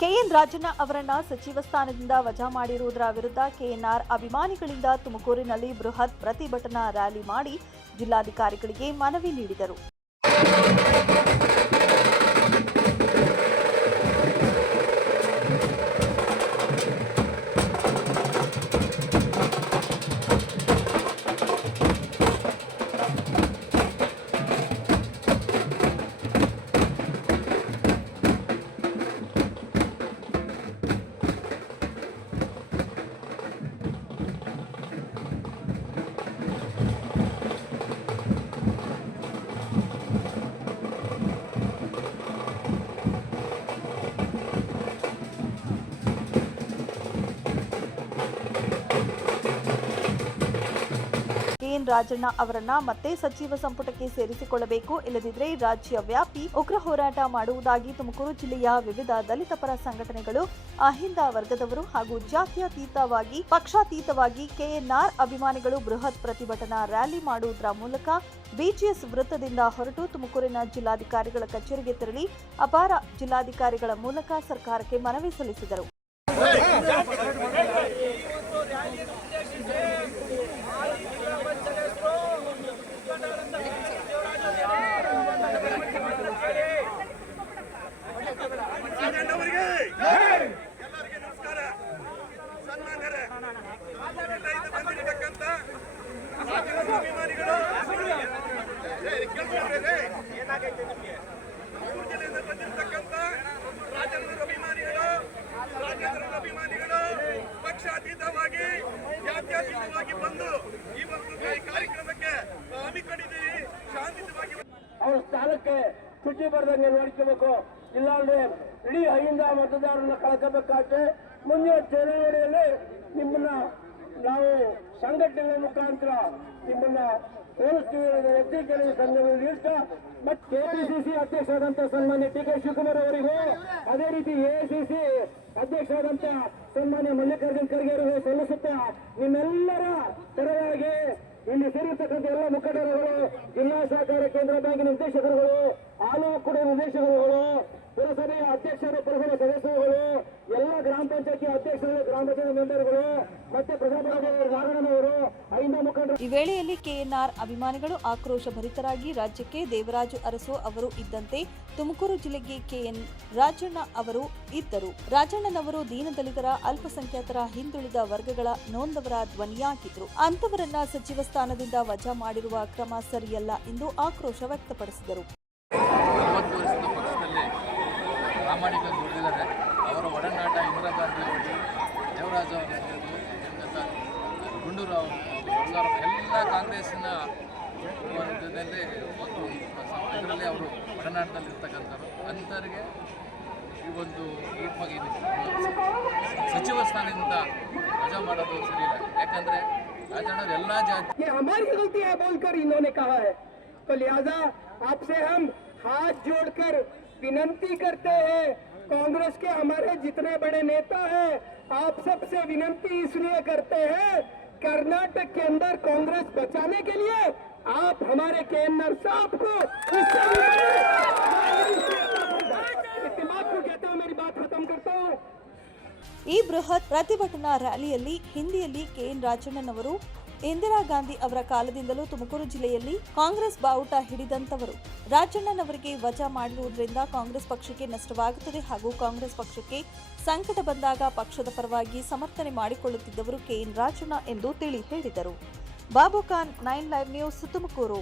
K N Rajanna ಅವರನ್ನ ಸಚಿವ ಸ್ಥಾನದಿಂದ ವಜಾ ಮಾಡಿರುವುದರ ವಿರುದ್ಧ ಕೆಎನ್ಆರ್ ಅಭಿಮಾನಿಗಳಿಂದ ತುಮಕೂರಿನಲ್ಲಿ ಬೃಹತ್ ಪ್ರತಿಭಟನಾ ರ್ಯಾಲಿ ಮಾಡಿ ಜಿಲ್ಲಾಧಿಕಾರಿಗಳಿಗೆ ಮನವಿ ನೀಡಿದರು. ಕೆಎನ್ ರಾಜಣ್ಣ ಅವರನ್ನ ಮತ್ತೆ ಸಚಿವ ಸಂಪುಟಕ್ಕೆ ಸೇರಿಸಿಕೊಳ್ಳಬೇಕು. ಇಲ್ಲದಿದ್ದರೆ ರಾಜ್ಯ ವ್ಯಾಪಿ ಉಗ್ರ ಹೋರಾಟ ಮಾಡುವುದಾಗಿ ತುಮಕೂರು ಜಿಲ್ಲೆಯ ವಿವಿಧ ದಲಿತ ಪರ ಸಂಘಟನೆಗಳು, ಅಹಿಂದ ವರ್ಗದವರು ಹಾಗೂ ಜಾತ್ಯತೀತವಾಗಿ, ಪಕ್ಷಾತೀತವಾಗಿ ಕೆಎನ್ಆರ್ ಅಭಿಮಾನಿಗಳು ಬೃಹತ್ ಪ್ರತಿಭಟನಾ ರ್ಯಾಲಿ ಮಾಡುವುದರ ಮೂಲಕ ಬಿಜಿಎಸ್ ವೃತ್ತದಿಂದ ಹೊರಟು ತುಮಕೂರಿನ ಜಿಲ್ಲಾಧಿಕಾರಿಗಳ ಕಚೇರಿಗೆ ತೆರಳಿ ಅಪಾರ ಜಿಲ್ಲಾಧಿಕಾರಿಗಳ ಮೂಲಕ ಸರ್ಕಾರಕ್ಕೆ ಮನವಿ ಸಲ್ಲಿಸಿದರು. ಅವ್ರ ಸ್ಥಾನಕ್ಕೆ ಚುಟ್ಟಿ ಬರ್ದಂಗೆ ನೋಡ್ಕೋಬೇಕು ಇಲ್ಲಾಂದ್ರೆ ಇಡೀ ಅಹಿಂದ ಮತದಾರರನ್ನ ಕಳ್ಕೋಬೇಕಾಗುತ್ತೆ ಮುಂದಿನ ಚುನಾವಣೆಯಲ್ಲಿ ನಿಮ್ಮನ್ನ ನಾವು ಸಂಘಟನೆಗಳ ಮುಖಾಂತರ ನಿಮ್ಮನ್ನ ಸೋಲಿಸ್ತೀವಿ ಕೆಪಿಸಿಸಿ ಅಧ್ಯಕ್ಷರಾದಂತಹ ಸನ್ಮಾನ್ಯ ಟಿ ಕೆ ಶಿವಕುಮಾರ್ ಅವರಿಗೂ ಅದೇ ರೀತಿ ಎಐಸಿಸಿ ಅಧ್ಯಕ್ಷರಾದಂತಹ ಸನ್ಮಾನ್ಯ ಮಲ್ಲಿಕಾರ್ಜುನ್ ಖರ್ಗೆ ಅವರಿಗೂ ಸಲ್ಲಿಸುತ್ತಾ ನಿಮ್ಮೆಲ್ಲರ ಪರವಾಗಿ ಇಲ್ಲಿ ಸೇರಿರ್ತಕ್ಕಂಥ ಎಲ್ಲ ಮುಖಂಡರುಗಳು ಜಿಲ್ಲಾ ಸಹಕಾರ ಕೇಂದ್ರ ಬ್ಯಾಂಕ್ ನಿರ್ದೇಶಕರುಗಳು ಹಾಲು ಕೂಡ ನಿರ್ದೇಶಕರುಗಳು ಪುರಸಭೆಯ ಅಧ್ಯಕ್ಷರು, ಪುರಸಭೆ ಸದಸ್ಯರುಗಳು, ಎಲ್ಲ ಗ್ರಾಮ ಪಂಚಾಯತಿ ಅಧ್ಯಕ್ಷರು, ಗ್ರಾಮ ಪಂಚಾಯತ್ ಮೆಂಬರ್ಗಳು, ಮತ್ತೆ ಪ್ರಧಾನಮಂತ್ರಿ ಐದು ಈ ವೇಳೆಯಲ್ಲಿ ಕೆಎನ್ಆರ್ ಅಭಿಮಾನಿಗಳು ಆಕ್ರೋಶ ಭರಿತರಾಗಿ ರಾಜ್ಯಕ್ಕೆ ದೇವರಾಜು ಅರಸು ಅವರು ಇದ್ದಂತೆ ತುಮಕೂರು ಜಿಲ್ಲೆಗೆ ಕೆಎನ್ ರಾಜಣ್ಣ ಅವರು ಇದ್ದರು. ರಾಜಣ್ಣನವರು ದೀನದಲಿತರ, ಅಲ್ಪಸಂಖ್ಯಾತರ, ಹಿಂದುಳಿದ ವರ್ಗಗಳ ನೋಂದವರ ಧ್ವನಿಯಾಗಿದ್ದರು ಅಂತವರನ್ನ ಸಚಿವ ಸ್ಥಾನದಿಂದ ವಜಾ ಮಾಡಿರುವ ಕ್ರಮ ಸರಿಯಲ್ಲ ಎಂದು ಆಕ್ರೋಶ ವ್ಯಕ್ತಪಡಿಸಿದರು. ಪ್ರಾಮಾಣಿಕ ದುಡಿದಿದ್ದಾರೆ ಅವರ ಒಡನಾಟ ಇಂದಿರಾ ಗಾಂಧಿ ಅವರು ದೇವರಾಜ ಅವರು ಎಂತ ಗುಂಡೂರಾವ್ ಬಂಗಾರಪ್ಪ ಎಲ್ಲ ಕಾಂಗ್ರೆಸ್ಸಿನ ವರ್ಗದಲ್ಲಿ ಒಂದು ಇದರಲ್ಲಿ ಅವರು ಒಡನಾಟದಲ್ಲಿರ್ತಕ್ಕಂಥವ್ರು ಅಂಥವ್ರಿಗೆ ಈ ಒಂದು ಈ ಬಗ್ಗೆ ಇದು ಸಚಿವ ಸ್ಥಾನದಿಂದ ವಜಾ ಮಾಡೋದು ಸರಿಯಿಲ್ಲ ಯಾಕಂದರೆ ರಾಜಣ್ಣವ್ರು ಎಲ್ಲ ಜಾತಿ ये हमारी गलती है बोलकर इन्होंने कहा है तो लिहाजा आपसे हम हाथ जोड़कर विनंती करते हैं कांग्रेस के हमारे जितने बड़े नेता हैं आप सबसे विनंती इसलिए करते हैं कर्नाटक के अंदर कांग्रेस बचाने के लिए आप हमारे केएनआर साहब को इससे भी बड़े- दिमाग को कहता हूँ मेरी बात खत्म करता हूँ ಈ ಬೃಹತ್ ಪ್ರತಿಭಟನಾ ರ್ಯಾಲಿಯಲ್ಲಿ ಹಿಂದಿಯಲ್ಲಿ ಕೆಎನ್ ರಾಜಣ್ಣನವರು ಇಂದಿರಾ ಗಾಂಧಿ ಅವರ ಕಾಲದಿಂದಲೂ ತುಮಕೂರು ಜಿಲ್ಲೆಯಲ್ಲಿ ಕಾಂಗ್ರೆಸ್ ಬಾವುಟ ಹಿಡಿದಂತವರು ರಾಜಣ್ಣನವರಿಗೆ ವಜಾ ಮಾಡಿರುವುದರಿಂದ ಕಾಂಗ್ರೆಸ್ ಪಕ್ಷಕ್ಕೆ ನಷ್ಟವಾಗುತ್ತದೆ ಹಾಗೂ ಕಾಂಗ್ರೆಸ್ ಪಕ್ಷಕ್ಕೆ ಸಂಕಟ ಬಂದಾಗ ಪಕ್ಷದ ಪರವಾಗಿ ಸಮರ್ಥನೆ ಮಾಡಿಕೊಳ್ಳುತ್ತಿದ್ದವರು ಕೆಎನ್ ರಾಜಣ್ಣ ಎಂದು ತಿಳಿ ಹೇಳಿದರು Babu Khan, nine live news Tumakuru.